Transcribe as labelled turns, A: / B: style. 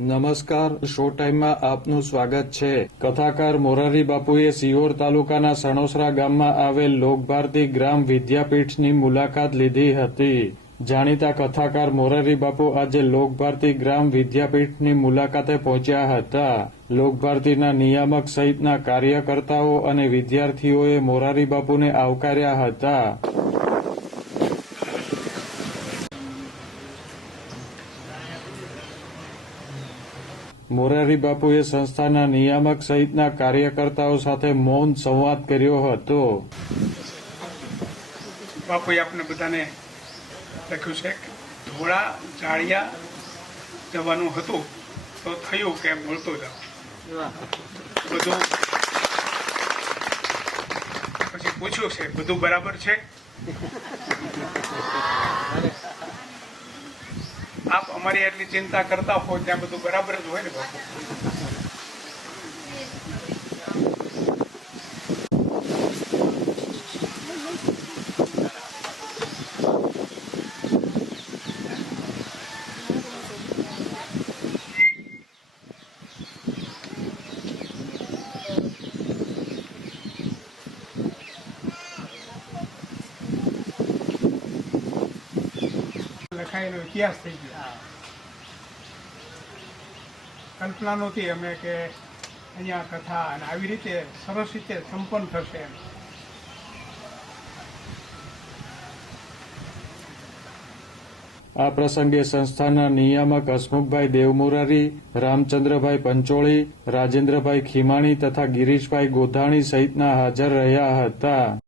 A: નમસ્કાર, શો ટાઈમમાં આપનું સ્વાગત છે. કથાકાર મોરારી બાપુએ સિહોર તાલુકાના સણોસરા ગામમાં આવેલ લોકભારતી ગ્રામ વિદ્યાપીઠની મુલાકાત લીધી હતી. જાણીતા કથાકાર મોરારી બાપુ આજે લોકભારતી ગ્રામ વિદ્યાપીઠની મુલાકાતે પહોંચ્યા હતા. લોકભારતીના નિયામક સહિતના કાર્યકર્તાઓ અને વિદ્યાર્થીઓએ મોરારી બાપુને આવકાર્યા હતા. મોરારી બાપુએ સંસ્થાના નિયામક સહિતના કાર્યકર્તાઓ સાથે મૌન સંવાદ કર્યો હતો.
B: બાપુએ આપણે બધાને લખ્યું છે ધોળા જાળિયા જવાનું હતું તો થયું કે મળતો જાવ બધું પછી પૂછ્યું છે, બધું બરાબર છે? અમારી એટલી ચિંતા કરતા હોય ત્યાં બધું બરાબર જ હોય ને બાપુ. લખાયેલો ઇતિહાસ થઈ ગયો. કલ્પના નહોતી અમે કે અહીંયા કથા અને આવી રીતે સરસ રીતે સંપન્ન થશે એમ.
A: આ પ્રસંગે સંસ્થાના નિયામક હસમુખભાઈ દેવમુરારી રામચંદ્રભાઈ પંચોળી રાજેન્દ્રભાઈ ખીમાણી તથા ગિરીશભાઈ ગોધાણી સહિતના હાજર રહ્યા હતા.